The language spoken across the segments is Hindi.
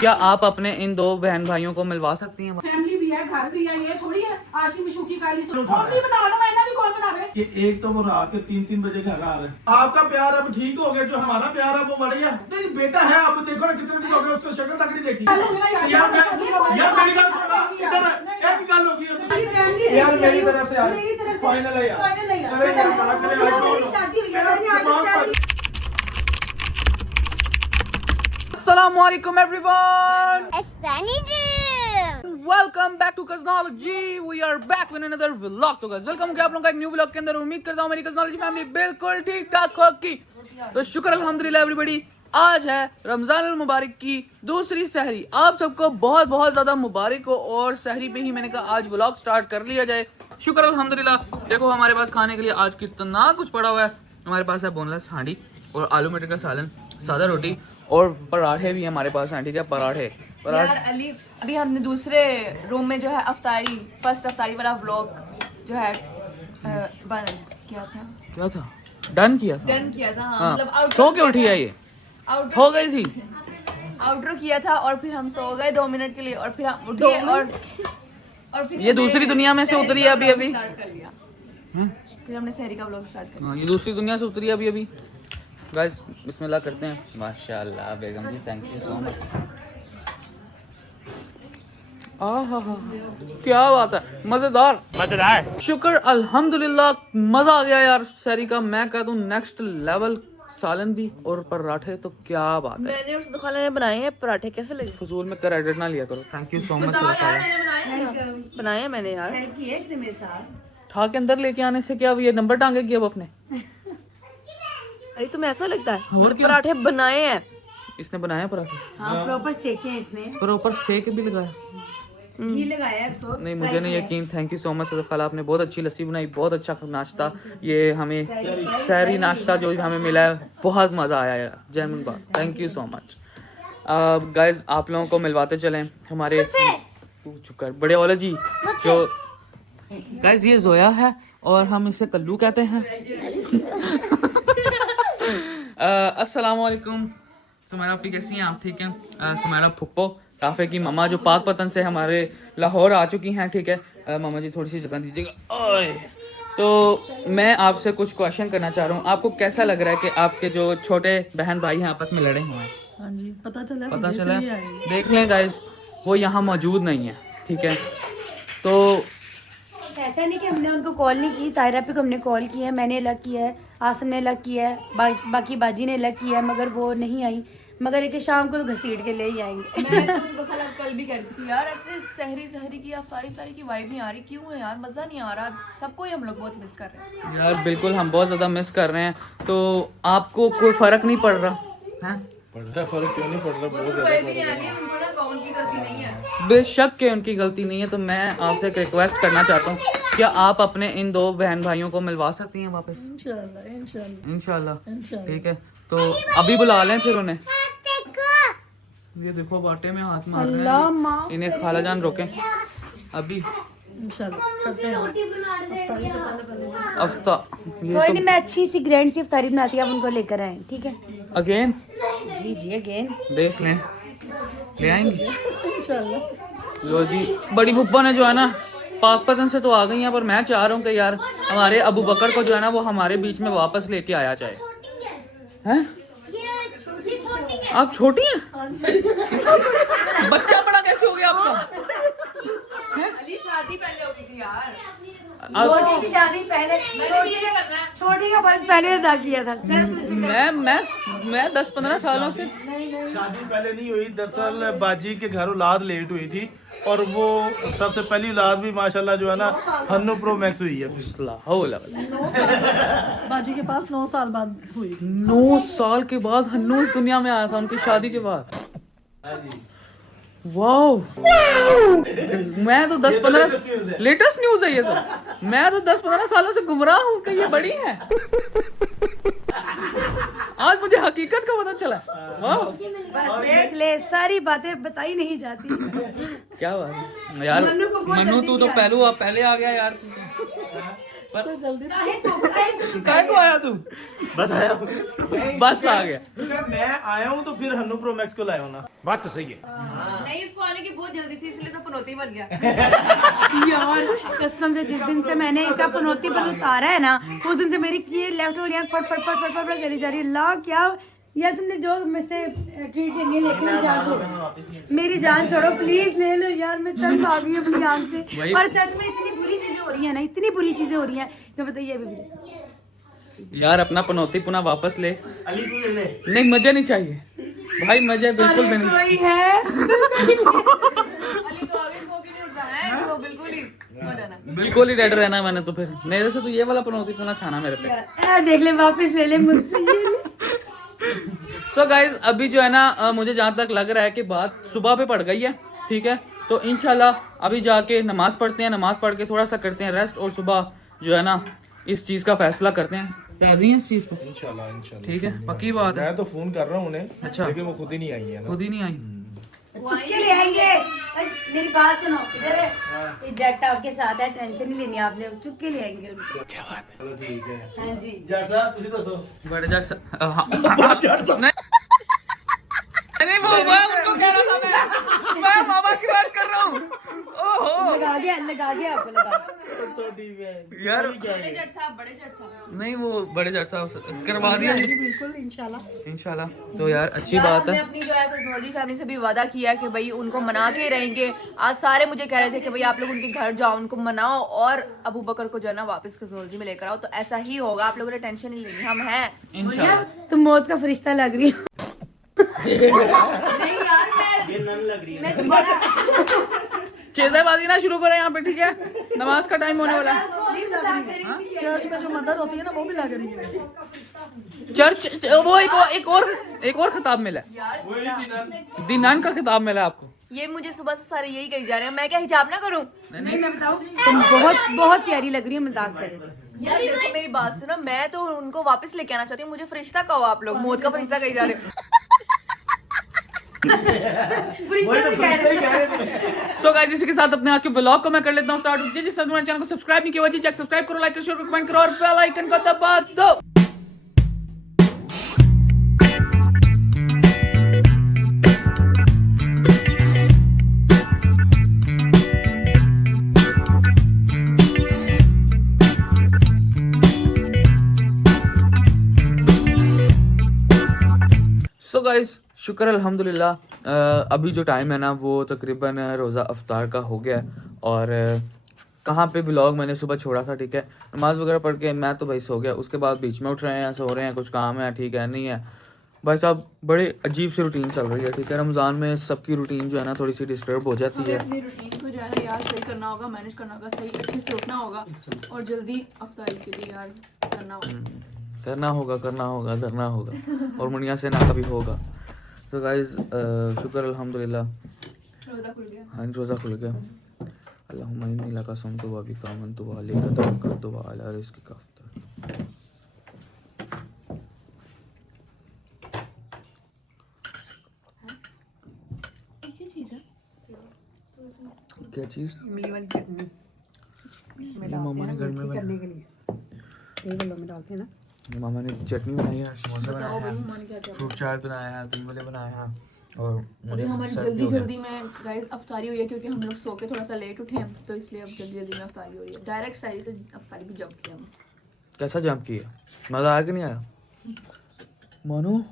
क्या आप अपने इन दो बहन भाइयों को मिलवा सकती हैं? फैमिली भी है, घर भी है, ये थोड़ी है आज की मिशू की काली कौन नहीं बनाना, मैं भी कौन बनावे। कि एक तो वो रात के 3-3 बजे घर आ रहा है। आपका प्यार अब ठीक हो गया, जो हमारा प्यार है वो बढ़िया। नहीं बेटा है, आप देखो ना कितने दिन हो गए उसको शक्ल तक नहीं देखी। यार मेरी बात सुनो, इधर एक गल होगी यार, मेरी तरफ से आज फाइनल है यार। अरे यार बात करें आज शादी हुई है। Assalamualaikum everyone. It's Danny Jim. Welcome back to Cosmology. We are back with another vlog. तो guys, welcome किया आप लोगों का एक न्यू vlog के अंदर। उम्मीद करता हूँ मेरी Cosmology फैमिली बिल्कुल ठीक ठाक होगी। तो शुक्र अल्हम्दुलिल्लाह एवरीबॉडी। आज है रमजान अल मुबारक की दूसरी सहरी। आप सबको बहुत बहुत ज्यादा मुबारक हो। और सहरी पे ही मैंने कहा आज व्लॉग स्टार्ट कर लिया जाए। शुक्र अल्हम्दुलिल्लाह। देखो हमारे पास खाने के लिए आज कितना कुछ पड़ा हुआ है। हमारे पास है बोनलेस हांडी और आलू मटर का सालन, सादा रोटी और पराठे भी हमारे पास हैं। ठीक है, पराठे यार अली, अभी हमने दूसरे रूम में जो है फर्स्ट अफ्तारी वाला व्लॉग जो है बंद किया था, डन किया था। हाँ। मतलब सो के उठी है ये, हो गई थी। आउटरो किया था और फिर हम सो गए 2 मिनट के लिए और फिर हम उठे और फिर ये दूसरी दुनिया में से उतरी है अभी स्टार्ट कर लिया। फिर हमने सहरी का व्लॉग स्टार्ट कर लिया। ये दूसरी दुनिया से उतरी है अभी। गाइस बिस्मिल्लाह करते हैं। माशाल्लाह बेगम जी, थैंक यू सो मच। क्या बात है, मजेदार। शुक्र अल्हम्दुलिल्लाह, मजा आ गया यार सहरी का। मैं कह दूं नेक्स्ट लेवल, सालन भी और पराठे तो क्या बात है। मैंने उस दुकान ने बनाए हैं पराठे, कैसे लगे? फजूल में क्रेडिट ना लिया करो। Thank you so much. बनाए हैं मैंने यार। ठा के अंदर लेके आने से क्या ये नंबर टांगेगी अब अपने? अरे तुम्हें ऐसा लगता है और क्या? पराठे बनाए हैं इसने बनाया पराठे? हाँ, प्रॉपर सेके हैं इसने, पर ऊपर सेक भी लगाया। घी लगाया है इसको। नहीं मुझे नहीं यकीन। थैंक यू सो मच खाला, आपने बहुत अच्छी लस्सी बनाई, बहुत अच्छा नाश्ता। ये हमें सहरी नाश्ता जो हमें मिला है बहुत मज़ा आया है। जैमुन बाग, thank you so much. Guys आप लोगों को मिलवाते चलें हमारे चुकर बड़े वाला जी जो। गाइज ये जोया है और हम इसे कल्लू कहते हैं। अस्सलाम वालेकुम। सुमेरा आपकी कैसी हैं आप? ठीक हैं। सुमेरा फुप्पो काफ़े की मम्मा जो पाक पतन से हमारे लाहौर आ चुकी हैं। ठीक है मामा जी, थोड़ी सी जगह दीजिएगा। ओए तो मैं आपसे कुछ क्वेश्चन करना चाह रहा हूँ। आपको कैसा लग रहा है कि आपके जो छोटे बहन भाई हैं आपस में लड़े हुए हैं? हाँ जी, पता चला देख लें गाइस, वो यहाँ मौजूद नहीं है। ठीक है, तो ऐसा नहीं कि हमने उनको कॉल नहीं की। तायरा पे को हमने कॉल किया है, मैंने अलग किया है, आसम ने अलग किया है, बाकी बाजी ने अलग किया है, मगर वो नहीं आई। मगर एक शाम को तो घसीट के ले ही आएंगे। मैं तो कल भी कह रही थी यार, ऐसे सहरी की अफ्तारी की वाइब नहीं आ रही। क्यों है यार, मज़ा नहीं आ रहा। सबको ही हम लोग बहुत मिस कर रहे हैं यार। बिल्कुल हम बहुत ज़्यादा मिस कर रहे हैं। तो आपको कोई फ़र्क नहीं पड़ रहा है? फर्क क्यों नहीं पड़ रहा? बहुत उनको ना कौन की गलती नहीं है। बेशक के उनकी गलती नहीं है। तो मैं आपसे एक रिक्वेस्ट करना चाहता हूँ, क्या आप अपने इन दो बहन भाइयों को मिलवा सकती हैं वापस? इंशाल्लाह। ठीक है, तो अभी बुला लें फिर उन्हें। ये देखो बाटे में हाथ मार रहे हैं। इन्हें खाला जान रोकें अभी। अफ्ता कोई नहीं, मैं अच्छी सी ग्रैंड सी इफ्तारी बनाती हूँ, आप उनको लेकर आए। ठीक है, अगेन जी अगेन देख लें, ले आएंगे लो जी। बड़ी फुप्पा ने जो है ना पाकपतन से तो आ गई हैं, पर मैं चाह रहा हूँ कि यार हमारे अबू बकर को जो है ना वो हमारे बीच में वापस लेके आया जाए। हैं? आप छोटी हैं? बच्चा बड़ा कैसे हो गया आपका? अली शादी पहले होती थी यार। छोटी की शादी पहले, छोटी का फर्ज पहले अदा किया था। मैं 10-15 सालों से शादी पहले नहीं हुई। दरअसल बाजी के घर औलाद लेट हुई थी और वो सबसे पहली औलाद भी माशाल्लाह जो है ना हन्नू प्रो मैक्स हुई है। बाजी के पास 9 साल बाद हुई। 9 साल के बाद हन्नू इस दुनिया में आया था उनकी शादी के बाद। वाओ, मैं तो 10-15 लेटेस्ट न्यूज है ये तो। मैं तो 10-15 सालों से गुमराह हूँ कि ये बड़ी है। आज मुझे हकीकत का पता चला। वाओ, बस देख ले, सारी बातें बताई नहीं जाती। क्या बात है यार। मन्नू तू तो पहले आ गया यार। काय को आया तू? बस आया हूँ। बस आ गया। मैं आया हूँ तो फिर हन्नू प्रो मैक्स को लाया हूँ ना। बात तो सही है। नहीं, इसको आने की बहुत जल्दी थी इसलिए तो पनौती बन गया। यार कसम से जिस दिन से मैंने इसका पनौती पर उतारा है ना, उस दिन से मेरी ये लेफ्ट वाली आंख फट फट फट फट फट करी जा रही है। ला क्या यार, तुमने जो मुझसे ट्रीट करनी है लेकिन मेरी जान छोड़ो, मेरी जान छोड़ो प्लीज, ले लो यार, मैं तंग आ गई अपनी आंख से। और सच में इतनी बुरी चीजें हो रही है ना, इतनी बुरी चीजें हो रही हैं कि बताइए अभी भी। यार अपना पनौती पुनः वापस ले। अली को ले ले। नहीं मजा नहीं चाहिए भाई, मजा बिल्कुल भी नहीं। कोई है अली तो आगे सो के नहीं उठा है, तो बिल्कुल ही मजा ना। बिल्कुल ही रेड रहना मैंने तो। फिर मेरे से तो ये वाला पनौती पुनः छाना मेरे पे। देख ले, वापस ले ले मुझसे ये ले। सो गाइज अभी जो है ना मुझे जहाँ तक लग रहा है कि बात सुबह पे पड़ गई है, ठीक है। तो इंशाल्लाह अभी जाके नमाज पढ़ते हैं, नमाज पढ़ के थोड़ा सा करते हैं रेस्ट, और सुबह जो है ना इस चीज़ का फैसला करते हैं। राजी हैं इस चीज़ पे? इंशाल्लाह इंशाल्लाह। ठीक है, पक्की बात है। मैं तो फोन कर रहा हूँ उन्हें, अच्छा। लेकिन वो खुद ही नहीं आई है ना। खुद ही नहीं आई। चुपके ले आएंगे। मेरी बात सुनो, इधर है जेट आपके साथ है, टेंशन नहीं लेनी आपने, चुपके ले आएंगे उनको। चलो ठीक है। हाँ जी। जट साहब तुझे दसो। बड़े जट नहीं वो उनको कह रहा था मैं मामा की बात कर रहा हूँ। ओहो लगा दिया आपको, लगा दिया। यार बड़े जट साहब नहीं, वो बड़े जट साहब करवा दिया बिल्कुल इंशाल्लाह। तो यार अच्छी बात हमने है। अपनी जो है कस्मोलॉजी फैमिली से भी वादा किया कि भाई उनको मना के रहेंगे। आज सारे मुझे कह रहे थे कि भाई आप लोग उनके घर जाओ, उनको मनाओ और अबू बकर को जो है ना वापस कस्मोलॉजी में लेकर आओ। तो ऐसा ही होगा, आप लोगों ने टेंशन नहीं लेनी, हम हैं। इंशाल्लाह। तुम मौत का फरिश्ता लग रही हो। नहीं यार ये नन लग रही है। मैं तुम्हारा चेज़बाजी ना शुरू करें यहाँ पे, ठीक है। नमाज का टाइम होने वाला है। चर्च में जो मदर होती है ना वो भी लग रही है। चर्च वो एक और खिताब मिला है, दीनान का खिताब मिला है आपको। ये मुझे सुबह से सारे यही कही जा रहे हैं, मैं क्या हिजाब ना करूं? नहीं मैं बताऊं, तुम बहुत बहुत प्यारी लग रही हो, मजाक कर रहे थे। यार देखो मेरी बात सुनो, मैं तो उनको वापस लेके आना चाहती हूँ। मुझे फरिश्ता कहो आप लोग, मौत का फरिश्ता कही जा रहे हो। सो गाइस इसी के साथ अपने आज के व्लॉग को मैं कर लेता हूँ स्टार्ट। जिस चैनल को सब्सक्राइब नहीं किया हुआ चेक सब्सक्राइब करो, लाइक करो, शेयर करो, कमेंट करो और बेल आइकन को दबा दो। सो गाइस शुक्र अल्हम्दुलिल्लाह, अभी जो टाइम है ना वो तकरीबन रोज़ा अफ्तार का हो गया है। और कहाँ पे व्लॉग मैंने सुबह छोड़ा था, ठीक है। नमाज वगैरह पढ़ के मैं तो भाई सो गया, उसके बाद बीच में उठ रहे हैं, सो रहे हैं, कुछ काम है, ठीक है, नहीं है भाई साहब। बड़े अजीब सी रूटीन चल रही है, ठीक है। रमज़ान में सबकी रूटीन जो है ना थोड़ी सी डिस्टर्ब हो जाती है। अपनी रूटीन को जो है ना यार सही करना होगा, मैनेज करना होगा, सही अच्छे से उठना होगा और जल्दी अफ्तारी के लिए यार करना होगा। करना होगा और मुनिया से ना कभी होगा। तो गाइज शुक्र अल्हम्दुलिल्लाह, रोज़ा खुल गया। हाँ रोज़ा खुल गया। अल्लाहुम्मा इन्नी लका समतु व बिका आमनतु व अलैका तवक्कलतु व अला रिज़्क़िका अफ़्तर। क्या चीज़? मेरी वाली चटनी मामा ने घर में करने के लिए टेबल में डालते हैं ना। मामा ने चटनी बनाई है, समोसा बनाया है, फ्रूट चाट बनाया है, दही वड़े बनाए हैं और मुझे हमारी सर्व भी हो जल्दी गया। में गाइस अफ्तारी हुई है क्योंकि हम लोग सो के थोड़ा सा लेट उठे हैं, तो इसलिए अब जल्दी में अफ्तारी हो रही है। डायरेक्ट साइड से अफ्तारी भी जंप किया हम। कैसा जंप किया? मज़ा आया कि नहीं आया? मानो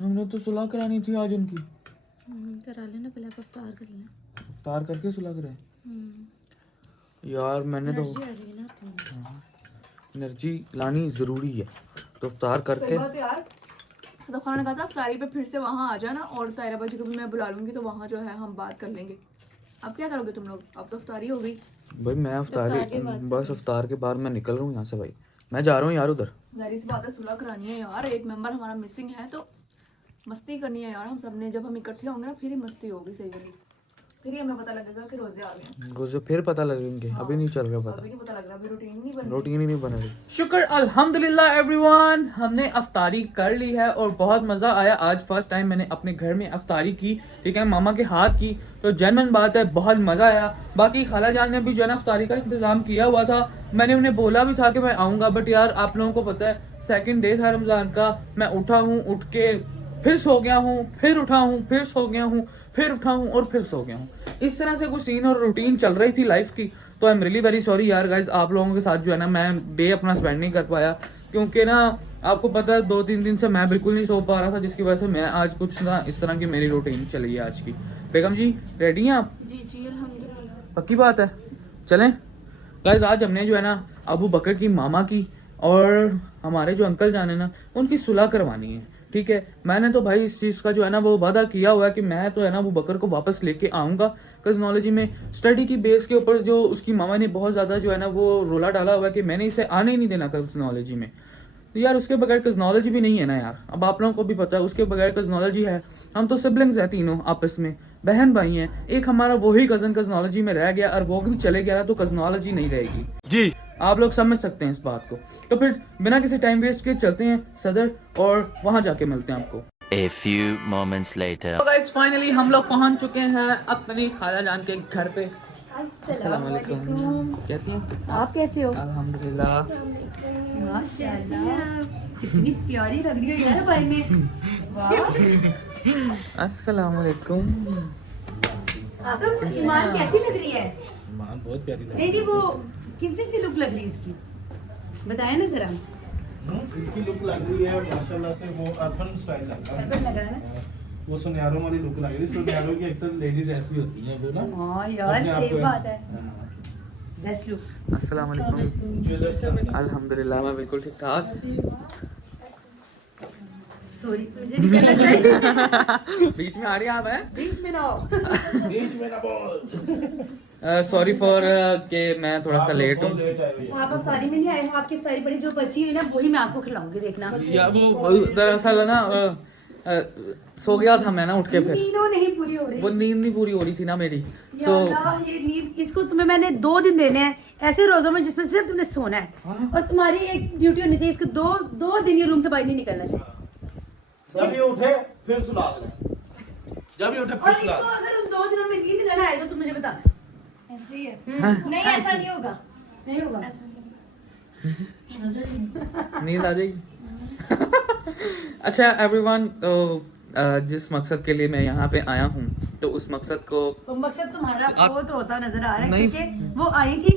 हमने तो सुलह करानी थी आज उनकी। करा लेना, पहले आप अफ्तार कर लेना। अफ्तार करके सुलह कराए यार। मैंने तो एनर्जी लानी ज़रूरी है, तो अफ्तार करके यार सदफ खान ने कहा था अफ्तारी पे फिर से वहाँ आ जाना और तायरा बाजी को भी मैं बुला लूंगी, तो वहाँ जो है हम बात कर लेंगे। अब क्या करोगे तुम लोग? अब तो अफ्तारी हो गई भाई। मैं अफ्तारी बस अफ्तार के बाद मैं निकल रहा हूँ यहाँ से भाई, मैं जा रहा हूँ यार उधर। जाहिर सी बात है सुलह करानी है यार, एक मेंबर हमारा मिसिंग है तो मस्ती करनी है यार हम सब ने। जब हम इकट्ठे होंगे ना फिर ही मस्ती होगी सही वाली। फिर ही हमें पता लगेगा कि रोजे आ गए हैं। रोजे फिर पता लगेंगे, अभी नहीं चल रहा पता, अभी नहीं पता लग रहा, अभी रूटीन नहीं बन रोटीन ही नहीं बना रही। शुक्र अल्हम्दुलिल्लाह एवरीवन, हमने अफ्तारी कर ली है और बहुत मज़ा आया। आज फर्स्ट टाइम मैंने अपने घर में अफ्तारी की, ठीक है, मामा के हाथ की, तो जेन्युइन बात है, बहुत मज़ा आया। बाकी खाला जान ने भी जो है ना अफ्तारी का इंतज़ाम किया हुआ था, मैंने उन्हें बोला भी था कि मैं आऊँगा, बट यार आप लोगों को पता है सेकंड डे था रमज़ान का, मैं उठा हूँ, उठ के फिर सो गया हूँ, फिर उठा हूँ, फिर सो गया हूँ, फिर उठा हूँ और फिर सो गया हूँ। इस तरह से कुछ सीन और रूटीन चल रही थी लाइफ की। तो I am really very sorry यार गाइज, आप लोगों के साथ जो है ना मैं डे अपना स्पेंड नहीं कर पाया, क्योंकि ना आपको पता है 2-3 दिन से मैं बिल्कुल नहीं सो पा रहा था, जिसकी वजह से मैं आज कुछ ना इस तरह की मेरी रूटीन चली है आज की। बेगम जी रेडी हैं आप? जी जी अल्हम्दुलिल्लाह। पक्की बात है, चलें गाइज। आज हमने जो है ना अबू बकर की मामा की और हमारे जो अंकल जान है ना उनकी सुलह करवानी है, ठीक है। मैंने तो भाई इस चीज़ का जो है ना वो वादा किया हुआ है कि मैं तो है ना अबू बकर को वापस लेके आऊँगा कज़नॉलॉजी में। स्टडी की बेस के ऊपर जो उसकी मामा ने बहुत ज़्यादा जो है ना वो रोला डाला हुआ है कि मैंने इसे आने ही नहीं देना कज़नॉलॉजी में। तो यार उसके बगैर कज़नॉलॉजी भी नहीं है ना यार, अब आप लोगों को भी पता है उसके बगैर कज़नॉलॉजी है। हम तो सिबलिंग्स हैं तीनों, आपस में बहन भाई हैं। एक हमारा वही कज़न कज़नॉलॉजी में रह गया और वो भी चले गया तो कज़नॉलॉजी नहीं रहेगी जी, आप लोग समझ सकते हैं इस बात को। तो फिर बिना किसी टाइम वेस्ट के चलते हैं सदर और वहाँ जाके मिलते हैं आपको। A few moments later. तो गाइस फाइनली हम लोग पहुँच चुके हैं अपनी खाला जान के घर पे। अस्सलाम वालेकुम, कैसी हैं आप कैसे हो? अल्हम्दुलिल्लाह। माशाल्लाह, कितनी प्यारी लग रही हो यार भाई में। वाह, अस्सलाम वालेकुम। आसम ईमान कैसी लग रही है? ईमान बहुत प्यारी लग नहीं वो किसी सी लुक लग रही है इसकी, बताया ना जरा। इसकी लुक लग रही है माशाल्लाह से, वो अर्बन स्टाइल लग रहा लग रहा है है। ना? वो सुनयारों वाली लुक लग रही है। सुनयारों की अक्सर लेडीज ऐसी होती हैं वो ना। हाँ यार अपने आप सही को बात है, हाँ। Best look. अस्सलाम वालेकुम। ज्वेलर्स अल्हम्दुलिल्लाह मैं बिल्कुल ठीक ठाक। सॉरी मुझे निकलना चाहिए, बीच में आ रही आप हैं? बीच में ना हो। बीच में ना बोल। सॉरी फॉर कि मैं थोड़ा सा लेट हूँ। लेट आए हुए हैं। आप अफ्तारी में नहीं आए हो, आपकी अफ्तारी बड़ी जो बची हुई ना वही मैं आपको खिलाऊंगी, देखना। या वो दरअसल ना सो गया था मैं ना उठ के, फिर नींदों नहीं पूरी हो रही। वो नींद नहीं पूरी हो रही थी ना मेरी। या सो अल्लाह, ये नींद इसको तुम्हें मैंने 2 दिन देने हैं ऐसे रोजों में जिसमें सिर्फ तुमने सोना है, और तुम्हारी एक ड्यूटी होनी चाहिए, इसको 2 दिन ये रूम से बाहर नहीं निकलना चाहिए। जब ये उठे फिर सुला देना, जब ये उठे और फिर सुला इसको देना। अगर उन 2 दिनों में नींद ना आए तो तुम मुझे बता। ऐसे ही है। नहीं ऐसा नहीं होगा, नहीं होगा। नींद आ जाएगी। अच्छा एवरीवन, तो जिस मकसद के लिए मैं यहाँ पे आया हूँ तो उस मकसद को तो मकसद तुम्हारा आप- वो तो होता नजर आ रहा है, नहीं। क्योंकि वो आई थी,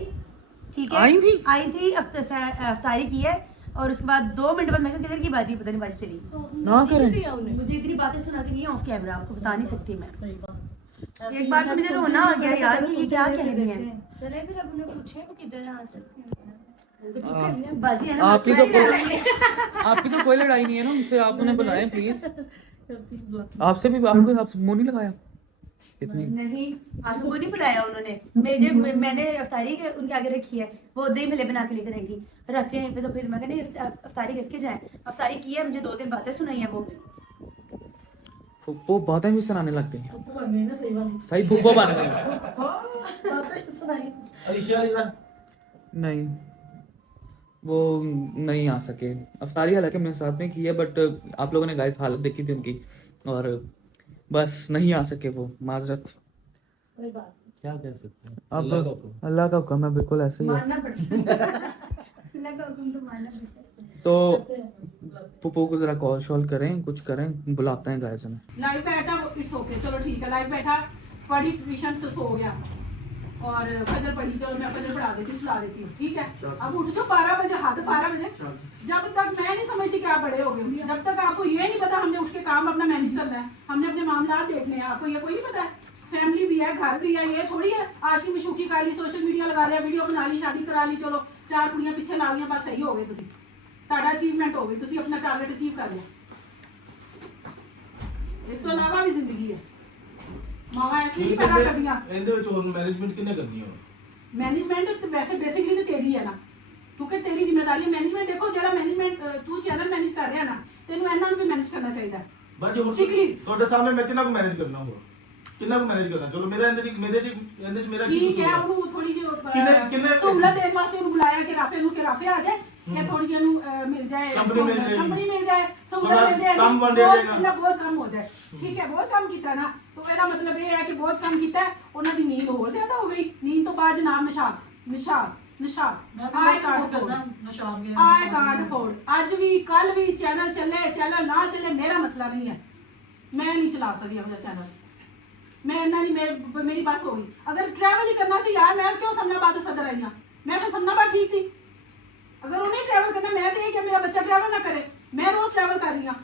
ठीक है, आई थी? आई थी, अफ्तारी की है, और उसके बाद 2 मिनट बाद मैं कहा किधर की बाजी, पता नहीं बाजी चली। ना करें। मुझे इतनी बातें सुना के नहीं ऑफ कैमरा, आपको बता नहीं सकती मैं। एक बार तो मुझे रोना आ गया यार कि ये क्या कह रही है। चले फिर अब उन्हें पूछे वो किधर आ सकते हैं। बाजी है ना, आपकी तो मत लड़ाई। आपकी तो कोई लड़ाई नहीं है ना मुझसे, आप उन्हें बुलाएं प्लीज। आपसे भी आपको मुंह नहीं लगाया इतनी। नहीं, आसम को नहीं बुलाया उन्होंने, मैंने अफ्तारी के उनके आगे रखी है, वो दही भले बना के लेकर आई थी, रख के पे तो फिर मैं नहीं अफ्तारी करके जाए। अफ्तारी की है, मुझे 2 दिन बातें सुनाई है वो बातें भी सुनाने लग गई हैं। सही फुप्पो बन गई। अलीशा अलीजा नहीं वो नहीं आ सके। अफ्तारी हालांकि मैंने साथ में की है, बट आप लोगों ने गाइस हालत देखी थी उनकी, और बस नहीं आ सके वो, माजरत। क्या कह सकते हैं, अब अल्लाह का हुक्म। अल्लाह का हुक्म है, बिल्कुल ऐसे ही है। मानना पड़ता है। अल्लाह का हुक्म तो मानना पड़ता है। तो पुप्पो को जरा कॉल शॉल करें, कुछ करें, बुलाते हैं गाइस हमें। लाइव बैठा, इट्स ओके, चलो ठीक है। लाइव बैठा, पढ़ी ट्यूशन तो सो गया, और फजर पढ़ी, चलो मैं फजर पढ़ा देती, सुला देती हूँ, ठीक है। अब उठ तो 12 बजे, हाथ 12 बजे, जब तक मैं नहीं समझती कि आप बड़े हो गए, जब तक आपको ये नहीं पता हमने उठ के काम अपना मैनेज करना है, हमने अपने मामला देखने हैं, आपको ये कोई नहीं पता है। फैमिली भी है, घर भी है, ये थोड़ी है आज की मशूकी कर ली, सोशल मीडिया लगा लिया, वीडियो बना ली, शादी करा ली, चलो 4 कुड़ियां पीछे ला लिया, बस सही हो गए तुसी, ਤੁਹਾਡਾ ਅਚੀਵਮੈਂਟ ਹੋ ਗਈ, ਤੁਸੀਂ ਆਪਣਾ ਟਾਰਗੇਟ ਅਚੀਵ ਕਰ ਲਿਆ। ਇਸ ਤੋਂ ਇਲਾਵਾ ਵੀ ਜ਼ਿੰਦਗੀ ਹੈ, ਮਾਵਾਂ ਐਸੀ ਨਹੀਂ ਪੈਦਾ ਕਰਦੀਆਂ। ਇਹਦੇ ਵਿੱਚ ਹੋਰ ਮੈਨੇਜਮੈਂਟ ਕਿੰਨੇ ਕਰਦੀ ਹੋ? मैनेजमेंट तो वैसे बेसिकली तो तेरी है ना, क्योंकि तेरी जिम्मेदारी है मैनेजमेंट। देखो जेड़ा मैनेजमेंट तू चैनल मैनेज कर रहा है ना, तेनू ਇਹਨਾਂ ਨੂੰ ਵੀ मैनेज करना चाहिए ਬਾਜੀ ਹੁਣ स्ट्रिक्टली। ਤੁਹਾਡੇ ਸਾਹਮਣੇ ਮੈਂ ਕਿੰਨਾ ਕੁ ਮੈਨੇਜ ਕਰਨਾ ਹੋਊਗਾ? ਕਿੰਨਾ ਕੁ ਮੈਨੇਜ ਕਰਨਾ ਚਲੋ ਮੇਰਾ ਇਹਦੇ ਚ ਮੇਰਾ ਕੀ ਠੀਕ ਹੈ ਕਸੂਰ ਉਹਨੂੰ ਥੋੜੀ ਕਿੰਨੇ- ਜਿਹੀ ਸਹੂਲਤ ਦੇਣ ਵਾਸਤੇ ਉਹਨੂੰ ਬੁਲਾਇਆ ਕਿ ਰਾਫੇ ਆ ਜਾਏ ਕਿ ਥੋੜੀ ਜਿਹੀ ਉਹਨੂੰ ਮਿਲ ਜਾਏ ਕੰਪਨੀ ਮਿਲ ਜਾਏਗੀ। ਕੰਪਨੀ ਮਿਲ ਜਾਏ ਥੋੜਾ ਸਹੂਲਤ ਮਿਲ ਜਾਏ ਕੰਮ ਵੰਡਿਆ ਜਾਏਗਾ। ਇੰਨਾ ਬੋਝ ਕਮ ਹੋ ਜਾਏ ਠੀਕ ਹੈ ਬੋਝ ਕਮ ਕੀਤਾ ਨਾ तो ਇਹਦਾ ਮਤਲਬ ਇਹ ਹੈ ਕਿ ਬੋਝ ਕਮ ਕੀਤਾ ਉਹਨਾਂ ਦੀ ਨੀਂਦ ਹੋਰ ਜ਼ਿਆਦਾ ਹੋ ਗਈ ਨੀਂਦ ਤੋਂ ਬਾਅਦ ਜਨਾਬ ਨਿਸ਼ਾਦ ਆਈ ਕਾਂਟ ਅਫੋਰਡ ਅੱਜ ਵੀ ਕੱਲ ਵੀ ਚੈਨਲ ਚੱਲੇ ਨਾ ਚੱਲੇ ਮੇਰਾ ਮਸਲਾ ਨਹੀਂ ਹੈ ਮੈਂ ਨਹੀਂ ਚਲਾ ਸਕਦੀ ਆਪਣਾ ਚੈਨਲ मैं इन्ना नहीं मेरी बस हो गई अगर ट्रैवल ही करना सी यार मैं क्यों समनाबाद तो सदर आई मैं फिर समनाबाद ठीक सी अगर उन्हें ट्रैवल करना मैं तो ये कि मेरा बच्चा ट्रैवल ना करे मैं रोज ट्रैवल कर रही हूँ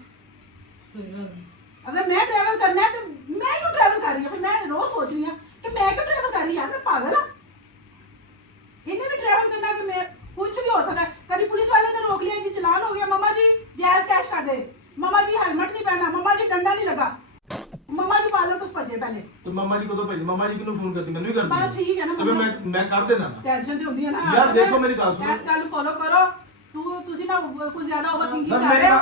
अगर मैं ट्रैवल करना है तो मैं क्यों ट्रैवल कर रही हूँ फिर मैं रोज सोच रही हूँ कि मैं क्यों ट्रैवल कर रही हूँ यार मैं पागल हाँ इन्हें भी ट्रैवल करना कि मैं कुछ भी हो सकता है कभी पुलिस वाले ने रोक लिया जी चलान हो गया मम्मा जी जायज कैश कर दे मम्मा जी हेलमेट नहीं पहना मम्मा जी डंडा नहीं लगा मम्मा जी पार्लर तो भजे पहले तो मम्मा जी को तो भेज मम्मा जी को फोन करती मैंने भी कर बस ठीक है ना तो मैं कर देना ना टेंशन तो होती है ना यार देखो मेरी गल सुनो ਇਸ ਗੱਲ ਨੂੰ ਫੋਲੋ ਕਰੋ ਤੁਸੀਂ ਨਾ ਕੁਝ ਜ਼ਿਆਦਾ ਓਵਰਥਿੰਕਿੰਗ ਸਰ ਕਰ ਰਹੇ ਹੋ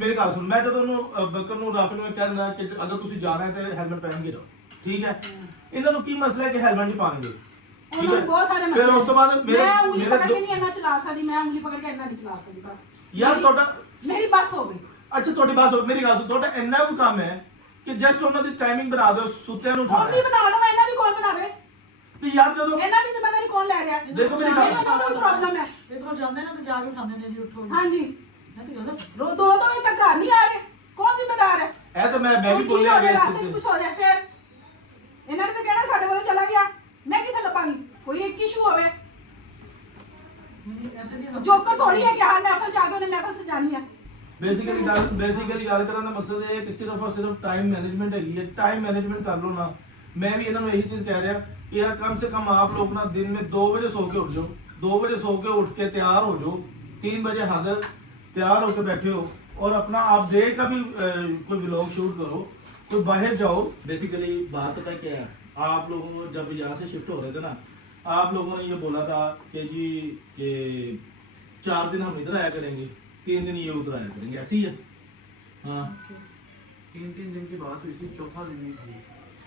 ਮੇਰੀ ਗੱਲ ਸੁਣ ਮੈਂ ਜਦੋਂ ਉਹਨੂੰ ਬਕਰ ਨੂੰ ਰਾਫਿਲ ਨੂੰ ਕਹਿੰਦਾ ਕਿ ਅਗਰ ਤੁਸੀਂ ਜਾਣਾ ਹੈ ਤੇ ਹੈਲਮਟ ਪਹਿਨ ਕੇ ਜਾਓ ਠੀਕ ਹੈ ਇਹਨਾਂ ਨੂੰ ਕੀ ਮਸਲਾ ਹੈ ਕਿ ਹੈਲਮਟ ਨਹੀਂ ਪਾਣਗੇ ਉਹਨਾਂ ਨੂੰ ਬਹੁਤ ਸਾਰੇ ਫਿਰ ਉਸ ਤੋਂ ਬਾਅਦ ਮੈਂ ਉਂਗਲੀ ਪਕੜ ਕੇ ਨਹੀਂ ਇੰਨਾ ਚਲਾ ਸਕਦੀ ਮੈਂ ਉਂਗਲੀ ਪਕੜ ਕੇ ਇੰਨਾ ਨਹੀਂ ਚਲਾ ਸਕਦੀ ਬਸ ਯਾਰ ਤੁਹਾਡਾ ਮੇਰੀ ਬੱਸ ਹੋ ਗਈ ਅੱਛਾ ਤੁਹਾਡੀ ਬਾਤ ਹੋ ਮੇਰੀ ਗੱਲ ਸੁਣ ਤੁਹਾਡਾ ਇੰਨਾ ਕੁ ਕੰਮ ਹੈ ਕਿ ਜਸਟ ਉਹਨਾਂ ਦੀ ਟਾਈਮਿੰਗ ਬਣਾ ਦਿਓ ਸੁੱਤਿਆਂ ਨੂੰ ਕੌਣ ਉਠਾਓ ਨਹੀਂ ਬਣਾ ਲਵਾਂ ਇਹਨਾਂ ਦੀ ਕੌਣ ਬਣਾਵੇ ਤੇ ਯਾਰ ਜਦੋਂ ਇਹਨਾਂ ਦੀ ਜ਼ਿੰਮੇਵਾਰੀ ਕੌਣ ਲੈ ਰਿਹਾ ਦੇਖੋ ਮੇਰੀ ਗੱਲ ਇਹਨਾਂ ਦਾ ਪ੍ਰੋਬਲਮ ਹੈ ਦੇਖੋ ਜਾਂਦੇ ਨਾ ਤੇ ਜਾ ਕੇ ਉਠਾਉਂਦੇ ਨੇ ਜੀ ਉਠੋ ਹਾਂਜੀ ਮੈਂ ਤੇ ਕਹਿੰਦਾ ਰੋ ਦੋ ਵਜੇ ਤੱਕ ਘਰ ਨਹੀਂ ਆ ਰਹੇ ਕੌਣ ਜ਼ਿੰਮੇਦਾਰ ਹੈ ਇਹ ਤਾਂ ਮੈਂ ਵੀ ਕੋਈ ਬੋਲਿਆ ਚੀਜ਼ ਹੋ ਜਾਏ, ਗਿਆ ਰਾਸਤੇ 'ਚ ਕੁਝ ਹੋ ਜਾਏ ਫਿਰ ਇਹਨਾਂ ਨੇ ਤਾਂ ਕਹਿਣਾ ਸਾਡੇ ਵੱਲੋਂ ਚਲਾ ਗਿਆ ਮੈਂ ਕਿੱਥੇ ਲੱਭਾਂਗੀ ਕੋਈ ਇੱਕ ਇਸ਼ੂ ਹੋਵੇ ਮੇਰੀ ਇੱਥੇ ਦੀ ਜੋਕਰ ਥੋੜੀ ਹੈ ਕਿ ਹਾਂ ਮਹਿਫਲ ਚ ਆ ਕੇ ਉਹਨੇ ਮਹਿਫਲ ਸਜਾਣੀ ਹੈ ਬੇਸਿਕਲੀ ਗੱਲ ਕਰਨ ਦਾ ਮਕਸਦ ਇਹ ਹੈ ਕਿ ਸਿਰਫ ਔਰ ਸਿਰਫ ਟਾਈਮ ਮੈਨੇਜमेंट ਹੈਗੀ ਹੈ टाइम मैनेजमेंट कर लो ना मैं भी ਇਹਨਾਂ ਨੂੰ ਇਹੀ ਚੀਜ਼ ਕਹਿ ਰਿਹਾ कि यार कम से कम आप लोग ना दिन में 2 बजे सो के उठ जाओ 2 बजे सो के उठ के तैयार हो जाओ 3 बजे हाजिर तैयार होकर बैठे हो और अपना आप डे का भी कोई व्लॉग शूट करो कोई बाहर जाओ बेसिकली बात पता है क्या है आप लोगों को जब यहाँ से शिफ्ट हो रहे थे ना आप लोगों ने ये बोला था कि जी कि 4 दिन हम इधर आया करेंगे 3 दिन ये उधर आया करेंगे ऐसे ही है हाँ 3 दिन की बात हुई थी चौथा दिन नहीं था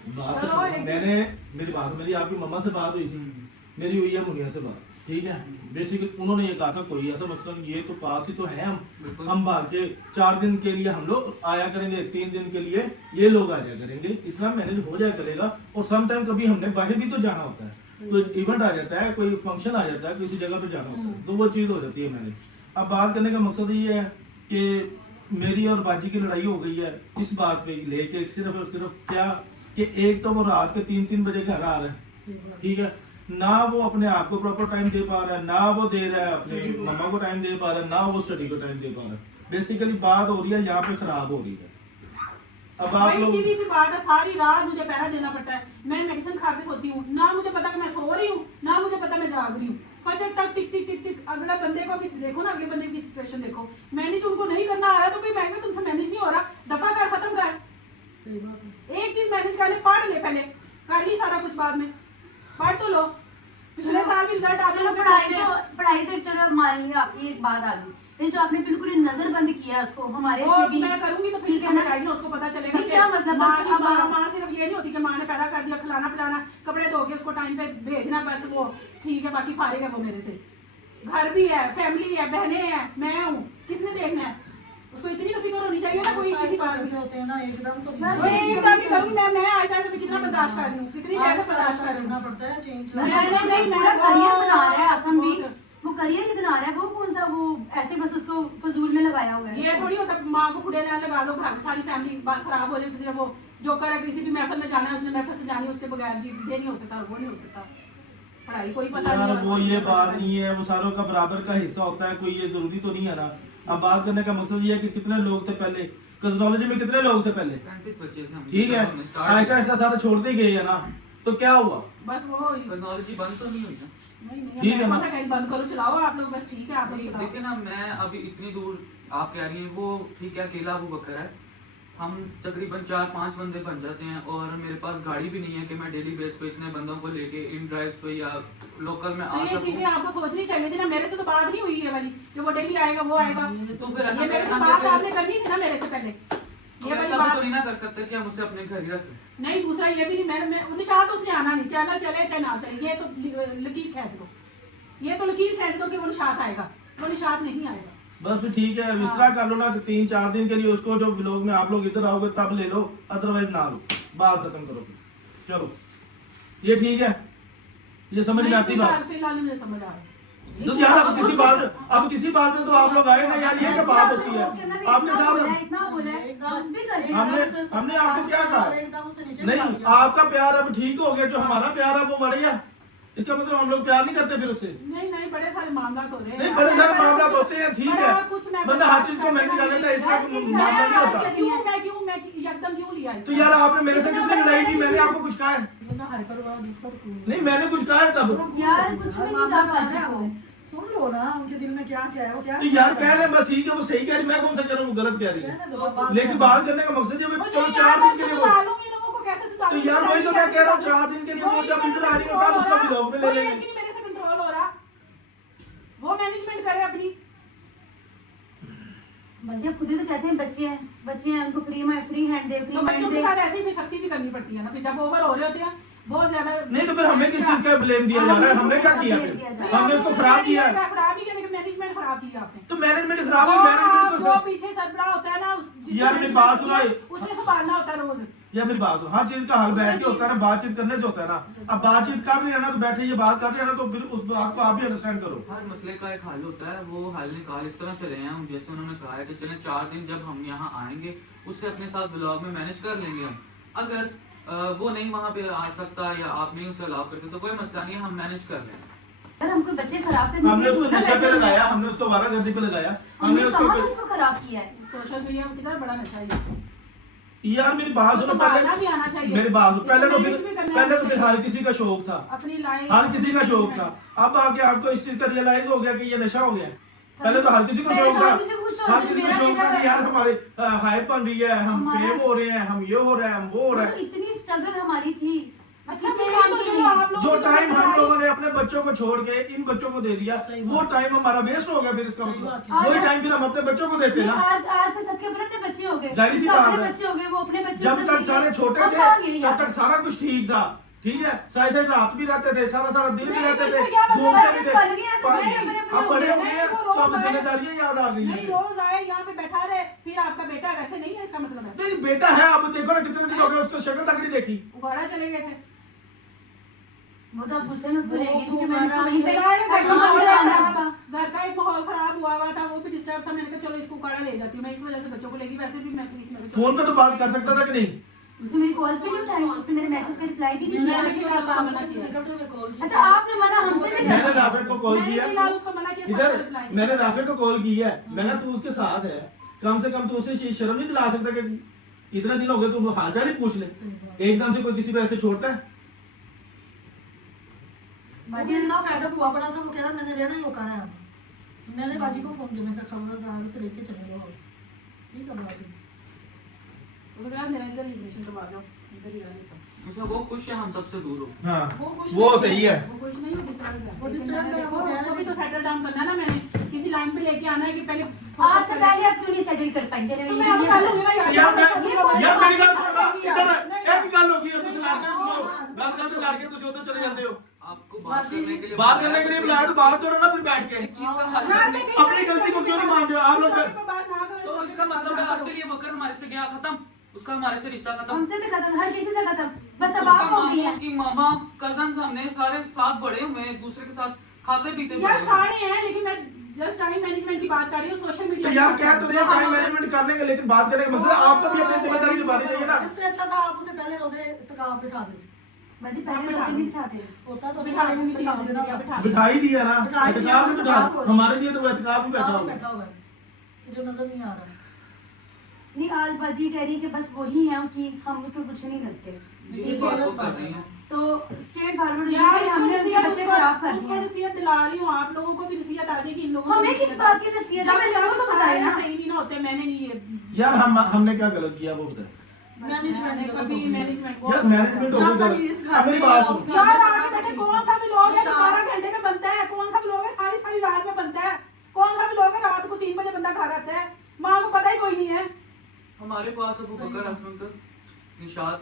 बात चलो, तो एक- मैंने मेरी आपकी मम्मा से बात हुई थी मेरी हुई है मुनिया से बात ठीक है बेसिकली उन्होंने ये कहा था कोई ऐसा मतलब ये तो पास ही तो है हम भाग के 4 दिन के लिए हम लोग आया करेंगे 3 दिन के लिए ये लोग आ जाया करेंगे इतना मैनेज हो जाया करेगा और सम टाइम कभी हमने बाहर भी तो जाना होता है तो इवेंट आ जाता है कोई फंक्शन आ जाता है किसी जगह पे जाना होता है तो वो चीज़ हो जाती है मैनेज अब बात करने का मकसद ये है कि मेरी और बाजी की लड़ाई हो गई है इस बात पे लेके सिर्फ और सिर्फ क्या कि एक तो वो रात के 3-3 बजे घर आ रहा है ठीक है ना वो अपने आप को प्रॉपर टाइम दे पा रहा है ना वो दे रहा है अपने मम्मा को टाइम दे पा रहा है ना वो स्टडी को टाइम दे पा रहा है बेसिकली बात हो रही है यहाँ पे खराब हो रही है अब आप भाई लोग सीधी सी बात है सारी रात मुझे पहरा देना पड़ता है मैं मेडिसिन खा के सोती हूँ ना मुझे पता कि मैं सो रही हूँ ना मुझे पता मैं जाग रही हूँ फजर तक टिक टिक टिक टिक अगला बंदे को भी देखो ना अगले बंदे की सिचुएशन देखो मैनेज उनको नहीं करना आ रहा तो भाई मैं तुमसे मैनेज नहीं हो रहा दफा कर खत्म कर ਸਹੀ ਬਾਤ ਹੈ एक चीज मैनेज कर ले पढ़ ले पहले कर ली सारा कुछ बाद में पढ़ तो लो पिछले साल भी रिजल्ट आप चलो लोगों के पढ़ाई तो चलो मान लिया आपकी एक बात आ गई लेकिन जो आपने बिल्कुल ही नजरबंद किया उसको हमारे वो से भी मैं करूंगी तो फिर ठीक है समझ ना? आएगी उसको पता चलेगा नहीं, क्या मतलब माँ बस की अब माँ सिर्फ ये नहीं होती कि माँ ने पैदा कर दिया खिलाना पिलाना कपड़े धो के उसको टाइम पे भेजना बस वो ठीक है बाकी फारिग है वो मेरे से घर भी है फैमिली है बहनें हैं मैं हूँ किसने देखना है उसको इतनी तो फिक्र होनी चाहिए ना कोई किसी बात की करते होते हैं ना एकदम तो वो एकदम ही करूँगी मैं ऐसा ऐसे कितना बर्दाश्त कर रही हूँ कितनी कैसे बर्दाश्त कर रही करना हूँ पड़ता है चेंज नहीं, पूरा करियर बना रहा है आसम भी बहुत- वो करियर ही बना रहा है वो कौन सा वो ऐसे बस उसको फजूल में लगाया हुआ है ये थोड़ी होता माँ को खुड़े लेने लगा दो घर की सारी फैमिली बस खराब हो जाए किसी वो जो कर किसी भी महफिल में जाना है उसने महफिल से जानी है उसके बगैर जी ये नहीं हो सकता वो नहीं हो सकता पढ़ाई कोई पता यार नहीं वो ये बात नहीं है वो सारों का बराबर का हिस्सा होता है कोई ये जरूरी तो नहीं है ना अब बात करने का मकसद ये है कि कितने लोग थे पहले कॉस्मोलॉजी में कितने लोग थे पहले 35 बच्चे थे हम ठीक है ऐसा ऐसा सारा छोड़ते गए है ना तो क्या हुआ बस वो टेक्नोलॉजी बंद तो नहीं हुई ना ठीक है नहीं ना? कौन सा कहीं बंद करो चलाओ आप लोग बस ठीक है आप लोग नहीं, चलाओ देखिए ना मैं अभी इतनी दूर आप कह रही हैं वो ठीक है अकेला अबू बकर है हम तकरीबन 4-5 बंदे बन जाते हैं और मेरे पास गाड़ी भी नहीं है कि मैं डेली बेस पे इतने बंदों को लेके इन ड्राइव पे या लोकल में तो आ ये चीजें सकूं आपको सोचनी चाहिए थी ना मेरे से तो बात नहीं हुई है वाली कि वो डेली आएगा वो आएगा तो फिर ये मेरे से बात आपने करनी थी ना मेरे से पहले तो ये वाली ऐसा भी तो बात नहीं ना कर सकते कि हम उसे अपने घर ही रखें नहीं दूसरा ये भी नहीं, मैं निशात उसने आना नहीं, चैनल चले चाहे ना चले, ये तो लकीर खींच दो, ये तो लकीर खींच दो कि वो निशात आएगा, वो निशात नहीं आएगा। बस फिर ठीक है, विश्रा कर लो ना 3-4 दिन के लिए उसको, जो व्लॉग में आप लोग इधर आओगे तब ले लो, अदरवाइज ना लो, बात खत्म करो। चलो ये ठीक है, ये समझ में आती बात। फिलहाल मुझे समझ आ रहा है। तो यार अब किसी बात में तो आप लोग आए ना यार, ये क्या बात होती है आपके साथ? इतना बोला है, बस भी कर रहे हैं। हमने आपको क्या कहा? एकदम उसे नीचे नहीं, आपका प्यार अब ठीक हो गया, जो हमारा प्यार है वो बढ़िया, इसका मतलब हम लोग प्यार नहीं करते फिर उससे? नहीं बड़े सारे मामला हो रहे हैं। नहीं, बड़े सारे मामला होते हैं, ठीक है, कुछ मैं बंदा हर चीज को मैनेज कर लेता है, इतना मामला नहीं होता। मैं एकदम क्यों लिया? तो यार आपने मेरे से कितनी लड़ाई की, मैंने आपको कुछ कहा है? नहीं, मैंने कुछ कहा है तब? यार कुछ भी नहीं कहा बाजी को। सुन लो ना उनके दिल में क्या क्या है, वो क्या तो यार कह रहे हैं बस ठीक है, वो सही कह रही, मैं कौन सा कह रहा हूँ वो गलत कह रही है, लेकिन बात करने का मकसद ये चलो 4 दिन के लिए वो, तो यार वही तो मैं कह रहा हूँ 4 दिन के लिए वो जब इधर आ रही होता उसका व्लॉग में ले लेंगे। मेरे से कंट्रोल हो रहा, वो मैनेजमेंट करे अपनी। बाजी आप खुद ही तो कहते हैं बच्चे हैं उनको फ्री हैंड दे, तो फ्री बच्चों हैंड के दे। साथ ऐसी भी सख्ती भी करनी पड़ती है ना, फिर जब ओवर हो रहे होते हैं बहुत ज्यादा। नहीं तो फिर हमें किस चीज का ब्लेम दिया जा रहा है? हमने क्या किया फिर? हमने उसको खराब किया है। खराब ही करने, मैनेजमेंट खराब किया आपने। तो मैनेजमेंट खराब है, मैनेजमेंट को जो पीछे सरबराह होता है ना, यार मेरी बात सुनाए, उसने संभालना होता है रोज। या मेरी बात सुनो, हर चीज का हल बैठ के होता है ना, बातचीत करने से होता है ना। अब बातचीत कर रहे हैं ना तो बैठे ये बात कर रहे हैं ना, तो फिर उस बात को आप भी अंडरस्टैंड करो। हर मसले का एक हल होता है, वो हल निकाल इस तरह से रहे हैं, जैसे उन्होंने कहा है कि चलें 4 दिन जब हम यहाँ आएंगे उससे अपने साथ ब्लॉग में मैनेज कर लेंगे हम। अगर वो नहीं वहाँ पे आ सकता या आप नहीं उसे अलाउ करते तो कोई मसला नहीं है, हम मैनेज कर लेंगे। यार हमको बच्चे खराब करने हमने उसको नशे पे लगाया, हमने उसको वारागर्दी पे लगाया, हमने उसको खराब किया है। सोशल मीडिया में कितना बड़ा नशा है। यार मेरी बात सुनो, संभालना भी आना चाहिए। मेरी बात सुनो, पहले तो मैनेज भी फिर हर किसी का शौक था, अपनी लाइफ, हर किसी का शौक था। अब आके आपको इस चीज का रियलाइज हो गया कि ये नशा हो गया। पहले तो हर किसी को शौक था, हर किसी को शौक था कि यार हमारे हाइप बन रही है, हम फेम हो रहे हैं, हम ये हो रहे हैं, हम वो हो रहे हैं। इतनी स्ट्रगल हमारी थी। अच्छा जो टाइम हम लोगों ने अपने बच्चों को छोड़ के इन बच्चों को दे दिया, वो टाइम हमारा वेस्ट हो गया। फिर इसका मतलब वही टाइम फिर हम अपने बच्चों को देते ना। आज पे सबके अपने बच्चे हो गए, जाहिर सी बात है, बच्चे हो गए, वो अपने बच्चे जब तक सारे छोटे थे तब तक सारा कुछ ठीक था, ठीक है, सारी रात भी रहते थे, सारा दिन भी रहते थे, घूमते थे। अब बड़े हो गए तो अब जिम्मेदारियां याद आ गई नहीं, हैं। रोज आए यहाँ पे बैठा रहे, फिर आपका बेटा वैसे नहीं है, इसका मतलब है। नहीं बेटा है, अब देखो ना कितने दिन हो गए उसको शक्ल तक नहीं देखी। उगाड़ा चले गए थे, वो तो गुस्से में उसको ले गई थी कि मैंने इसको वहीं पे घर का एक माहौल खराब हुआ था, वो भी डिस्टर्ब था। मैंने कहा चलो इसको उगाड़ा ले जाती हूँ, मैं इस वजह से बच्चों को लेगी। वैसे भी मैं फोन पे तो बात कर सकता था कि नहीं? उसने मेरी कॉल पे नहीं उठाई, उसने मेरे मैसेज का रिप्लाई भी नहीं मैंने फिर किया। आपको मना किया। अच्छा आपने मना हमसे नहीं मैंने किया। राफे को कॉल किया, मैंने फिलहाल उसको मना किया, इधर सबको reply मैंने राफे को कॉल किया है, मैंने तू उसके साथ है, कम से कम तू उसे शर्म नहीं दिला सकता कि इतना दिन हो गए तुम हालचाल ही पूछ ले। एकदम से कोई किसी को ऐसे छोड़ता है? बाजी इतना फैडअप हुआ पड़ा था, वो कह रहा मैंने रहना ही उकाड़ा है। मैंने बाजी को फोन किया, मैं कहा खबरदार उसे लेके चले जाओ, ठीक है बाजी। वो कहा मेरा इधर रिलेशन करवा दो, इधर ही रहने दो। अच्छा वो खुश है हम सबसे दूर हो। हाँ खुश वो नहीं सही है। वो कुछ नहीं, वो डिस्टर्ब है। वो डिस्टर्ब है, वो उसको भी तो सेटल डाउन करना है ना। मैंने किसी लाइन पे लेके आना है कि पहले आज से पहले आप क्यों नहीं सेटल कर पाएंगे? तो मैं अब पहले मेरा यार मेरी गल सुनो, इधर एक गल होगी है, तुम लड़के से लड़के तुम उधर चले जाते हो। आपको बात करने के लिए बुलाया तो बात करो ना फिर बैठ के। एक चीज का हल करने के अपनी गलती को क्यों नहीं मान रहे हो आप लोग? तो इसका मतलब है आज के लिए वकर हमारे से गया खत्म, उसका हमारे से रिश्ता खत्म, हमसे भी खत्म, हर किसी से खत्म, बस अब उसका आप हो गई मामा है। उसकी मामा कजन्स हमने सारे साथ बड़े हुए हैं, एक दूसरे के साथ खाते पीते यार बड़े हुए हैं। सारे हैं, लेकिन मैं जस्ट टाइम मैनेजमेंट की बात कर रही हूँ, सोशल तो मीडिया यार क्या तो टाइम मैनेजमेंट कर लेंगे, लेकिन बात करने का मसला आपको भी अपनी जिम्मेदारी निभानी चाहिए ना। इससे अच्छा था आप उसे पहले रोजे तक बिठा देते, बाजी पहले रोजे नहीं बिठाते। होता तो बिठा दूंगी, बिठा तीस देना दिन था। बिठा बिठा ही दिया ना, बिठा ही दिया, एहतिकाफ भी बिठा, बिठा। हमारे लिए तो वो एहतिकाफ ही बैठा आप होगा। बैठा हुआ है कि जो नजर नहीं आ रहा। नहीं आज बाजी कह रही है कि बस वही है उसकी, हम उसको कुछ नहीं लगते। ये ठीक बात है, वो कर रही है। तो स्ट्रेट फॉरवर्ड यार हमने उसके बच्चे खराब कर उसको दिए। नसीहत दिला रही हूँ, आप लोगों को भी नसीहत आ जाएगी, इन लोगों हमें किस बात की नसीहत है? मैं लोगों को बताए ना। सही नहीं ना होते। मैंने नहीं ये यार हमने क्या गलत किया वो बताए। मैनेजमेंट कभी मैनेजमेंट यार मैनेजमेंट हो गई। मेरी बात सुनो, यार आज बैठे कौन सा भी लोग है 12 घंटे में बनता है, कौन सा भी लोग है सारी रात में बनता है, कौन सा भी लोग है रात को 3 बजे बंदा खा रहता है, माँ को पता ही कोई नहीं है। हमारे पास अबू बकर, हसन, निशात,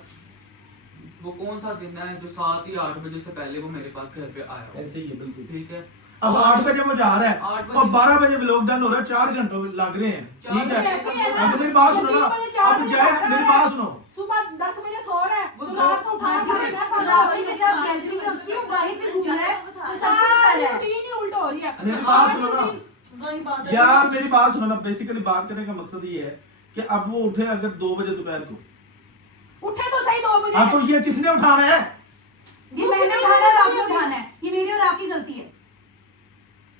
वो कौन सा दिन है जो 7 या 8 बजे से पहले वो मेरे पास घर पे आया हो? ऐसे ही है बिल्कुल। ठीक है, अब 8 बजे वो जा रहा है 8 बजे और 12 बजे व्लॉग डन हो रहा है, 4 घंटे लग रहे हैं। ठीक है, ऐसे ही है ना। अब मेरी बात सुनो ना, जब 3 बजे, 4 अब बजे जाए बारह मेरी बजे बात सुनो। सुबह 10 बजे सो रहा है वो तो दो- रात को उठा हाँ जी, के और राफी के साथ गैदरिंग है उसकी, वो बाहर पे घूम रहा है, तो सब कुछ कर सारी रहा है। रूटीन ही उल्टा हो रही है। मेरी बात सुनो ना सही बात है यार, मेरी बात सुनो ना। बेसिकली बात करने का मकसद ये है कि अब वो उठे अगर 2 बजे दोपहर को, उठे तो सही 2 बजे। हाँ तो ये किसने उठाना है? ये मैंने उठाना है, आपने उठाना है, ये मेरी और आपकी गलती है।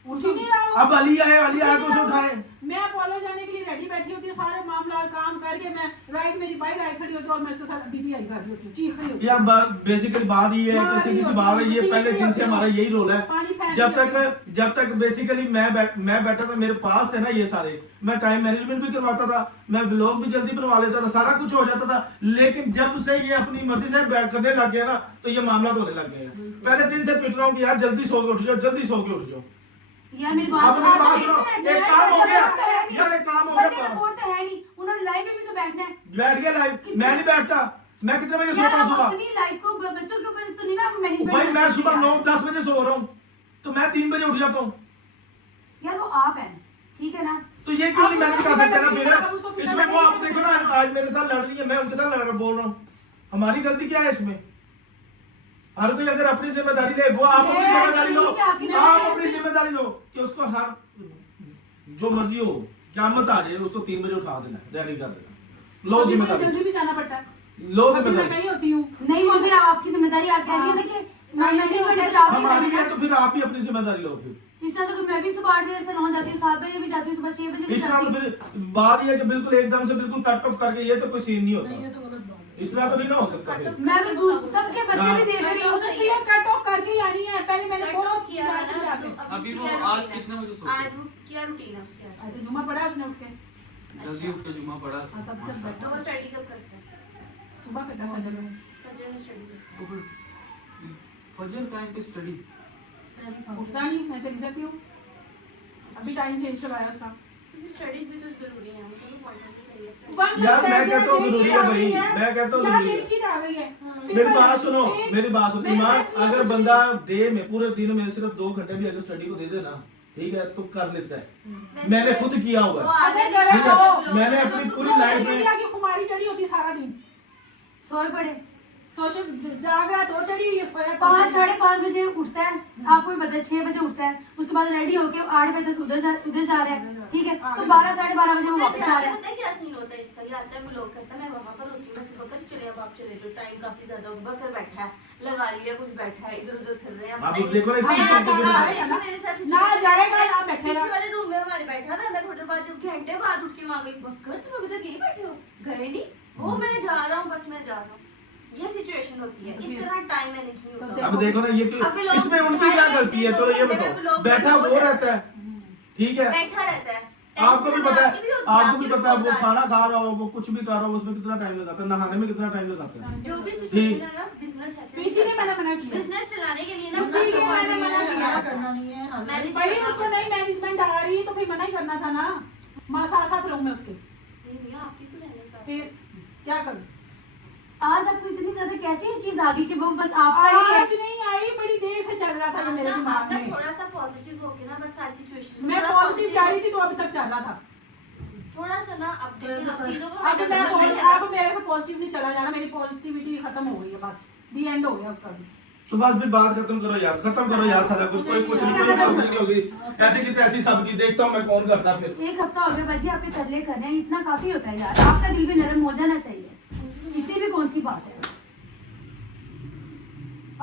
उठ ही नहीं रहा वो। अब अली आए, अली आके उसे उठाए। मैं अपोलो जाने के लिए रेडी बैठी होती है, सारे मामला काम करके मैं राइट, मेरी बाइक राइट खड़ी होती है और मैं इसके साथ बीपीआई कर रही होती हूँ, चीख रही होती हूँ। यार बेसिकली बात ये है कि सीधी सी बात है, ये पहले दिन से हमारा यही रोल है। पानी फेंक जब तक बेसिकली मैं बैठा था, मेरे पास थे ना ये सारे, मैं टाइम मैनेजमेंट भी करवाता था, मैं व्लॉग भी जल्दी बनवा लेता था, सारा कुछ हो जाता था। लेकिन जब से ये अपनी मर्जी से बैठ करने लग गया ना, तो ये मामला होने लग गया है। पहले दिन से पिट रहा हूँ कि यार जल्दी सो के उठ जाओ, जल्दी सो के उठ जाओ। यार मेरी बात अब मेरी बात सुनो, सुनो, एक काम हो गया यार, एक काम हो बच्चे गया। रिपोर्ट तो है नहीं, उन्होंने लाइव में भी तो बैठना है। बैठ गया लाइव, मैं नहीं बैठता। मैं कितने बजे यार सोता हूँ आप सुबह? अपनी लाइफ को बच्चों के ऊपर तो नहीं ना मैनेजमेंट भाई कर मैं सकते सुबह यार। 9-10 बजे सो रहा हूँ, तो मैं 3 बजे उठ जाता हूँ। यार वो आप हैं, ठीक है ना? तो ये क्यों नहीं मैनेज कर सकते ना मेरा? आप उसको फिक्र इसमें वो करिए। आप देखो ना, आज मेरे साथ लड़ रही है, मैं उनके साथ लड़ बोल रहा हूँ। हमारी गलती क्या है इसमें? हर कोई अगर अपनी जिम्मेदारी ले, वो आप अपनी जिम्मेदारी लो, आप अपनी जिम्मेदारी लो कि उसको हर जो मर्जी हो, क़यामत आ जाए, उसको 3 बजे उठा देना, रेडी कर देना। लो कभी मुझे जिम्मेदारी, जल्दी भी जाना पड़ता है, लो कभी मैं जिम्मेदारी। कहीं होती हूँ। नहीं वो फिर आपकी जिम्मेदारी, आप कह रही है ना कि मैनेजमेंट हमारी है तो फिर आप ही अपनी जिम्मेदारी लो। फिर इस तरह तो मैं भी सुबह 8 बजे से 9 जाती हूँ, 7 बजे भी जाती हूँ, सुबह 6 बजे भी इस तरह जाती तो हूँ। फिर बात ये है कि बिल्कुल एकदम से बिल्कुल कट ऑफ करके, ये तो कोई सीन नहीं नहीं, होता। ये तो गलत बात है। इस तरह तो नहीं ना हो सकता फिर। मैं तो सबके बच्चे भी देख रही हूँ। नसीहत कट ऑफ करके ही आनी है। पहले मैंने कट बहुत ऑफ किया है ना, जाके तो अभी उसकी वो क्या आज routine है? कितने बजे सोते हैं? आज वो क्या रूटीन है उसकी आज? तो जुम्मा पड़ा उसने उठ के, जल्दी उठ के जुम्मा पड़ा। हाँ, तब से बैठा तो वो स्टडी कब करता है? सुबह करता है फजर में। फजर में स्टडी करता तो फिर फजर टाइम पे स्टडी। उठता नहीं, मैं चली जाती हूँ। अभी टाइम चेंज करवाया उसका। है। स्टडीज भी तो जरूरी है, मतलब इम्पोर्टेंट भी सही है study। वन यार, घंटे मैं में कहता हूँ डेट जरूरी शीट है आ भाई, गई है। मैं कहता हूँ यहाँ जरूरी है। डेट शीट आ गई है। मेरी बात सुनो, मेरी बात सुनो मेरे ईमान, पास ये अगर कुछ बंदा डे में पूरे दिन में सिर्फ 2 घंटे भी अगर स्टडी को दे देना, ठीक है, तो कर लेता है। वैसे मैंने खुद किया वो हुआ है। आगे अगर करे निश्चित तो लोग मैंने हैं ना, अपनी तो पूरी उसको लाइफ सोशल में- मीडिया की खुमारी चढ़ी होती है सारा दिन। सोए पड़े सोशल जाग रहा तो चढ़ी हुई है, सोया तो 5 साढ़े 5 बजे उठता है, आपको भी पता है 6 बजे उठता है, उसके बाद रेडी होके 8 बजे तक उधर जा रहा है, ठीक है? तो 12 साढ़े 12 बजे वो वापस आ रहा है। पता है क्या सीन होता है इसका? ये आता है व्लॉग करता है, मैं वहां पर होती हूँ, मैं सुबह कर चले, अब आप चले जो टाइम काफी ज्यादा हो, बकर बैठा है, लगा लिया कुछ, बैठा है, इधर उधर फिर रहे हैं। आप देखो ना, इसकी मैं चीज़ों को आप देखो। देखो मेरे साथ ना situation जाएगा, ऐसे है, ना बैठेगा। पीछे वाले रूम में हमारे बैठा था, मैं थोड़ी देर बाद जब घंटे बाद उठ के वहां गई, बकर तुम अभी तक यहीं बैठे हो, गए नहीं? वो मैं जा रहा हूँ, बस मैं जा रहा हूँ। ये सिचुएशन होती है, इस तरह टाइम मैनेज नहीं होता। अब देखो ना, ये तो अब लोग इसमें उनकी क्या ढाई गलती है? घंटे, चलो ये 2 घंटे में बताओ, व्लॉग बैठा बंद वो हो जाता रहता है, ठीक है, बैठा रहता है। आपको भी पता है, आपकी भी होती आपको भी आपकी पता है, वो बहुत खाना खा रहा हो, वो कुछ भी कर रहा हो, उसमें कितना टाइम लगाता है, नहाने में कितना टाइम लगाता है। जो भी सिचुएशन है ना, बिजनेस तो इसीलिए मैंने मना किया। बिजनेस चलाने के लिए ना इसीलिए सबको मैंने मना coordination किया, करना करना नहीं है हाँ। मैनेज भाई करना उसको नहीं मैनेजमेंट आ रही तो फिर मना ही करना था ना। माँ साथ साथ रहूँ मैं उसके, नहीं भैया, आपकी तो रहने साथ फिर क्या करूँ? आज आपको इतनी ज्यादा कैसे ये चीज आ गई कि वो बस आपका ही है? आज नहीं आई, बड़ी देर से चल रहा था ये मेरे दिमाग आपका में। थोड़ा सा पॉजिटिव होके ना, बस सारी सिचुएशन मैं पॉजिटिव जा रही थी तो अभी तक चल रहा था। थोड़ा सा ना, अब देखिए आप चीजों को अब handle मैं करना ही है ना। अब मेरे से पॉजिटिव नहीं चला जा रहा, मेरी पॉजिटिविटी खत्म हो गई है, बस दी एंड हो गया उसका भी। सुबह फिर बात खत्म करो यार, खत्म करो यार सारा कुछ, कोई कुछ नहीं होगी, ऐसी की तैसी सबकी। देखता हूँ मैं कौन करता फिर। 1 हफ्ता हो गया बाजी, आपके तरले कर रहे हैं, इतना काफी होता है यार, आपका दिल भी नरम हो जाना चाहिए, इतनी भी कौन सी बात है?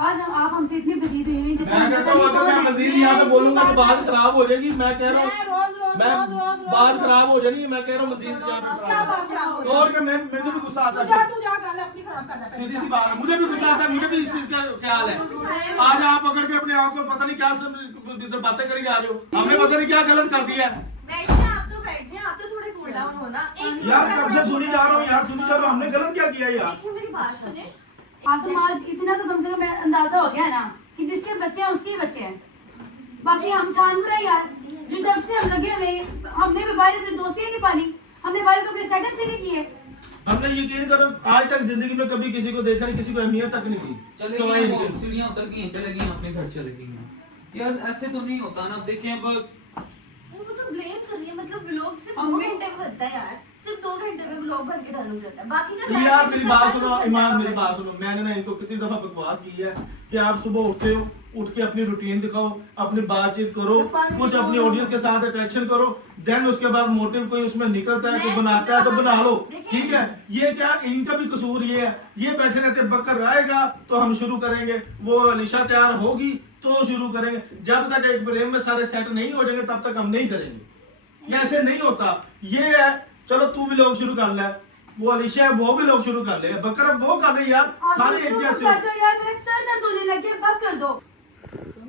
आज आप हमसे इतने बदीद हुए हैं, जैसे मैं हम कहता पता हूँ नहीं अगर मैं कौन है। मजीद यहाँ पे बोलूंगा तो बात खराब हो जाएगी। मैं कह रहा हूँ, मैं रोज मैं बात खराब हो जाएगी, मैं कह रहा हूँ मजीद यहाँ पे क्या खराब बात खराब हो हो। और क्या, मैं मुझे भी गुस्सा आता है, तू जा गाल अपनी खराब कर दे। सीधी सी बात है, मुझे भी गुस्सा आता है, मुझे भी इस चीज का ख्याल है। आज आप पकड़ के अपने आप को पता नहीं क्या सब बातें करके आ रहे हो, हमने पता नहीं क्या गलत कर दिया है। बैठ जाए आप, तो बैठ जाए आप, तो थोड़े कूल डाउन हो ना। एक यार कब से सुनी जा रहा हूँ यार, सुनी जा रहा हूँ, हमने गलत क्या किया यार? देखिए मेरी बात सुने, आसम आज इतना तो कम से कम अंदाजा हो गया ना कि जिसके बच्चे हैं उसके ही बच्चे हैं, बाकी हम छान बुरा यार। जो जब से हम लगे हुए, हमने भी बाहर अपनी दोस्तियां नहीं पाली, हमने बाहर को अपने सेटअप से नहीं किए, हमने यकीन करो आज तक जिंदगी में कभी किसी को देखा नहीं, किसी को अहमियत तक नहीं दी। चले सवाई गई नहीं वो, सीढ़ियां उतर गई हैं, चले गई हैं, अपने घर चले गई हैं। यार ऐसे तो नहीं होता ना। अब देखें अब वो तो ब्लेम कर रही है, मतलब व्लॉग सिर्फ 2 हमने- घंटे में बनता है यार, सिर्फ 2 घंटे में व्लॉग बन के डन हो जाता है, बाकी का तो side यार में मेरी इसका बात ताल्लुक सुनो बनता ईमान, है। मेरी बात सुनो। मैंने ना इनको कितनी दफा बकवास की है कि आप सुबह उठते हो, उठ के अपनी रूटीन दिखाओ, अपनी बातचीत करो, कुछ अपनी ऑडियंस के साथ अट्रैक्शन करो, देन उसके बाद मोटिव कोई उसमें निकलता है, कोई बनाता है तो बना लो, ठीक है। ये क्या इनका भी कसूर ये है, ये बैठे रहते बकर आएगा तो हम शुरू करेंगे, वो अलीशा तैयार होगी तो शुरू करेंगे। जब तक एक फ्रेम में सारे सेट नहीं हो जाएंगे तब तक हम नहीं करेंगे। ये ऐसे नहीं होता। ये है चलो तू भी लोग शुरू कर ले, वो अलीशा है वो भी लोग शुरू कर ले, बकर अब वो कर ले यार, सारे एक जैसे हो। यार मेरा सर दर्द होने लग गया, बस कर दो।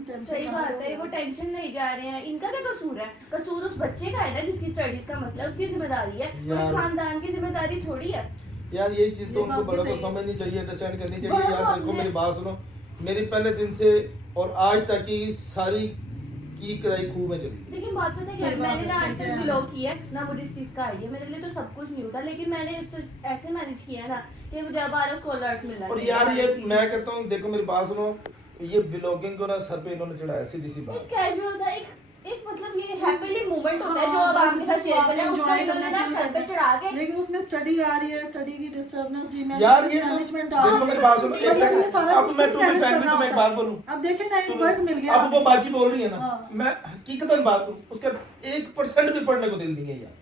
सही बात है, वो टेंशन नहीं जा रहे हैं, इनका क्या कसूर है? कसूर उस बच्चे का है ना जिसकी स्टडीज का मसला है, उसकी जिम्मेदारी है, यार। कोई खानदान की जिम्मेदारी थोड़ी है। यार ये चीज तो ये उनको बात बड़ों भी को सही। समझनी चाहिए, अंडरस्टैंड करनी बड़ों चाहिए। को यार देखो हमने- मेरी बात सुनो, मेरी पहले दिन से और आज तक की सारी की कराई खूब में चली। लेकिन बात पता है क्या, सही बात मैंने ना है, आज सही तक है। व्लॉग किया है ना, मुझे इस चीज का आइडिया, मेरे लिए तो सब कुछ न्यू था, लेकिन मैंने इसको ऐसे मैनेज किया ना कि मुझे अब आ रहा उसको अलर्ट मिला। और यार ये मैं कहता हूँ, देखो मेरी बात सुनो, ये व्लॉगिंग को ना सर पे इन्होंने चढ़ाया, सीधी सी एक बात। कैजुअल सा एक मतलब ये हैप्पीली मोमेंट होता है जो अब आपके साथ शेयर करना है, उसको इन्होंने ना सर पे चढ़ा के। लेकिन उसमें स्टडी आ रही है, स्टडी की डिस्टर्बेंस जी में यार ये तो मैनेजमेंट देखो मेरी बात सुनो, एक ये सेकंड, सारा अब कुछ मैं टू manage फैमिली करना तो मैं एक होता है। बात बोलूं। अब देखें ना, एक सुनो, वर्क मिल गया। अब वो बाजी बोल रही है ना, हाँ। मैं हकीकतन बात करूं, उसका 1% भी पढ़ने को दिल नहीं है यार।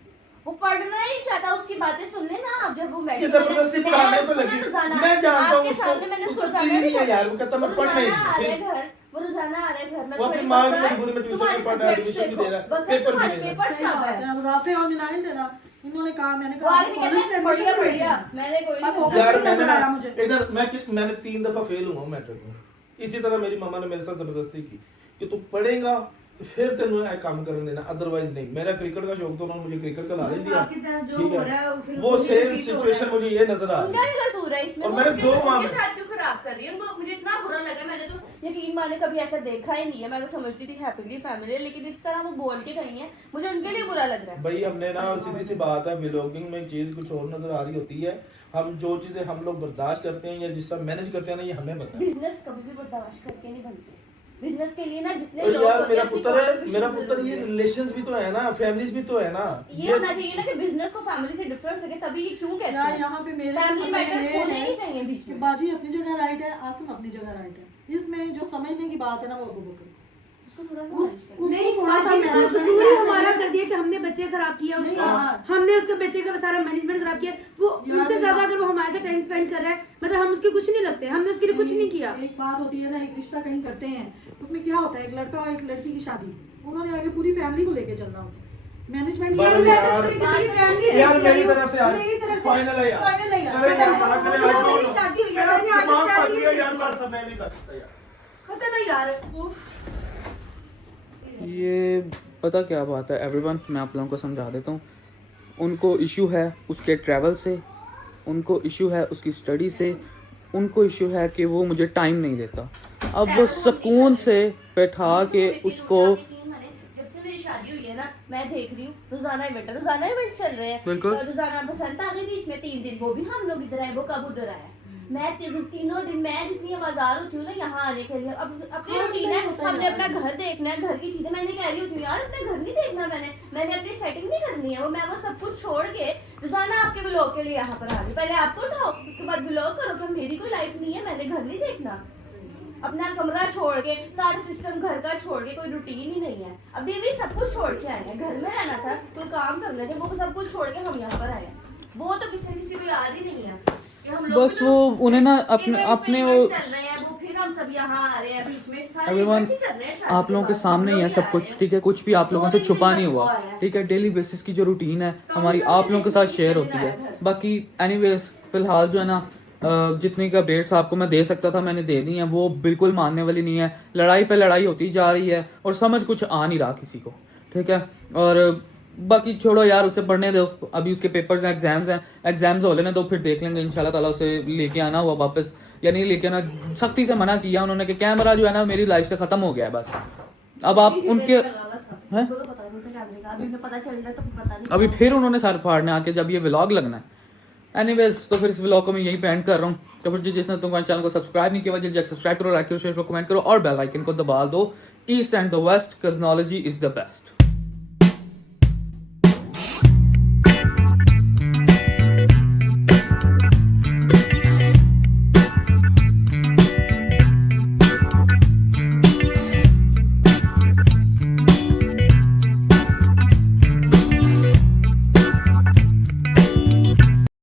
वो पढ़ना ही चाहता, उसकी बातें सुन लेना आप। जब वो ये जबरदस्ती पढ़ाने पे लगी, मैं जानता हूँ आपके उसको, सामने मैंने उसको उसका दिल रोजाना नहीं है यार, वो कहता मैं पढ़ना ही रोजाना आ रहा है नहीं। घर, वो रोजाना आ रहा है घर में, वो अपनी सॉरी, माँ की बकर, मजबूरी में ट्यूशन तुम्हारे भी पढ़ रहा है, subjects ट्यूशन भी दे रहा है, देखो, पेपर तुम्हारे भी दे रहा है। पेपर सही सब बात है। है। अब राफे और मिनाइल थे ना, इन्होंने कहा, मैंने वो कहा आगे से कहते हैं बढ़िया बढ़िया, मैंने कोई नहीं फोकस बोला। यार नहीं मैंने नजर आया ना मुझे। इधर मैंने 3 दफा फेल हुआ हूँ मैट्रिक में। इसी तरह मेरी मम्मा ने मेरे साथ जबरदस्ती की कि तू पढ़ेगा तो फिर तेरे को काम करने देना, अदरवाइज नहीं। मेरा क्रिकेट का शौक तो उन्होंने मुझे क्रिकेट का लालच दिया, आपकी तरह जो ठीक हो है। रहा है, फिर वो वही सेम repeat हो सिचुएशन रहा है। मुझे ये नजर आ उनका रही भी कसूर है इसमें, और वो मैंने उसके 2 उनके मामले- साथ क्यों खराब कर रही है उनको? मुझे इतना बुरा लगा, मैंने तो यकीन माने कभी ऐसा देखा ही नहीं है। मैं तो समझती थी हैप्पीली फैमिली है, लेकिन इस तरह वो बोल के गई है, मुझे उनके लिए बुरा लग रहा है। भाई। हमने ना सीधी सी बात है, व्लॉगिंग में चीज कुछ और नजर आ रही होती है। हम जो चीजें हम लोग बर्दाश्त करते हैं या जिससे मैनेज करते हैं ना, ये हमें पता है। बिजनेस कभी भी बर्दाश्त करके नहीं बनते। बिजनेस के लिए ना जितने और लोग यार होते हैं, मेरा अपनी पुत्र है, contribution मेरा पुत्र, जरूरी ये है। रिलेशंस भी तो है ना, फैमिलीज भी तो है ना। ये होना चाहिए ना कि बिजनेस को फैमिली से डिफरेंस रखे, तभी ये क्यों कहते यार हैं यहाँ पे मेरे फैमिली मतलब मैटर्स ये होने है नहीं चाहिए बीच कि में। बाजी अपनी जगह राइट है, आसिम अपनी जगह राइट है। इसमें जो समझने की बात है ना, वो अबू बकर उसको थोड़ा सा उस- manage करो। उसको नहीं, थोड़ा सा बाजी manage तो करना कसूर चाहिए। हमारा कर दिया कि हमने बच्चे खराब किया नहीं, उसका, हाँ। हमने उसके बच्चे का सारा मैनेजमेंट खराब किया। वो यार, उनसे ज्यादा अगर वो हमारे साथ टाइम स्पेंड कर रहा है, मतलब हम उसके कुछ नहीं लगते, हमने उसके लिए कुछ नहीं किया। एक बात होती है ना, एक रिश्ता कहीं करते हैं, उसमें क्या होता है, एक लड़का और एक लड़की की शादी, उन्होंने आगे पूरी फैमिली को लेके चलना होता है। मैनेजमेंट बस ये यार, पूरी फैमिली यार देखती मेरी है, तरफ से आज मेरी तरफ से फाइनल है यार, फाइनल है यार। अरे यार बात करें यार, आज मेरी तो- शादी हुई है, मेरा मैंने आज दिमाग शादी फट गया नहीं यार, की। बस मैं नहीं कर सकता यार। खत्म है यार। ये पता क्या बात है एवरीवन, मैं आप लोगों को समझा देता हूँ। उनको इशू है उसके ट्रैवल से, उनको इशू है उसकी स्टडी से, उनको इशू है कि वो मुझे टाइम नहीं देता। अब वो सुकून से बैठा के उसको जब से मेरी शादी हुई है ना, मैं देख रही हूँ रोजाना इवेंट्स चल रहे हैं। बिल्कुल। रोजाना बसंत आ गई बीच में 3 दिन, वो भी हम लोग इधर आए, वो कब उधर आया। मैं तीनों दिन मैं जितनी आवाजार होती हूँ ना यहाँ आने के लिए, अब अपनी रूटीन है, हमने अपना घर देखना है, घर की चीजें मैंने कह रही होती हूँ यार अपना घर नहीं देखना, मैंने अपनी सेटिंग नहीं करनी है, वो मैं वो सब कुछ छोड़ के रोजाना आपके व्लॉग के लिए यहाँ पर आ रही हूँ। पहले आप तो उठाओ, उसके बाद व्लॉग करो कि मेरी कोई लाइफ नहीं है, मैंने घर नहीं देखना। अपना कमरा छोड़ के, सारा सिस्टम घर का छोड़ के, कोई रूटीन ही नहीं है। अभी भी सब कुछ छोड़ के आए हैं, घर में रहना था, कोई काम करना था, वो सब कुछ छोड़ के हम यहाँ पर आए हैं। वो तो किसी को याद ही नहीं है कि हम लोग बस वो उन्हें ना अपने वो चल रहे हैं, वो फिर हम सब यहाँ आ रहे हैं, बीच में सारे एवरीवन events ही चल रहे हैं, शादी आप लोगों के बाद। सामने ही है हम लोग सब आए कुछ, हैं। ठीक है, कुछ भी आप लोगों से छुपा नहीं हुआ, ठीक है। डेली बेसिस की जो रूटीन है हमारी आप लोगों के साथ शेयर होती है। बाकी एनीवेज फिलहाल जो है ना जितनी का अपडेट्स आपको मैं दे सकता था मैंने दे दी हैं, वो बिल्कुल मानने वाली नहीं है। लड़ाई पे लड़ाई होती जा रही है और समझ कुछ आ नहीं रहा किसी को, ठीक है। और बाकी छोड़ो यार, उसे पढ़ने दो, अभी उसके पेपर्स हैं, एग्जाम्स हो लेने दो, फिर देख लेंगे इंशाल्लाह ताला। उसे लेके आना हुआ वापस या नहीं लेके आना, सख्ती से मना किया उन्होंने कि कैमरा जो है ना मेरी लाइफ से ख़त्म हो गया है बस। अब आप उनके हैं पता चल रहा तो पता नहीं। अभी फिर उन्होंने सर फाड़ने आके जब ये व्लॉग लगना है एनीवेज तो फिर इस व्लॉग को मैं यहीं पे एंड कर रहा हूँ। तो फिर जिसने तुम्हारे चैनल को सब्सक्राइब नहीं किया जल्दी सब्सक्राइब करो, लाइक करो, शेयर करो, कमेंट करो और बेल आइकन को दबा दो। East and the west cosmology is the best.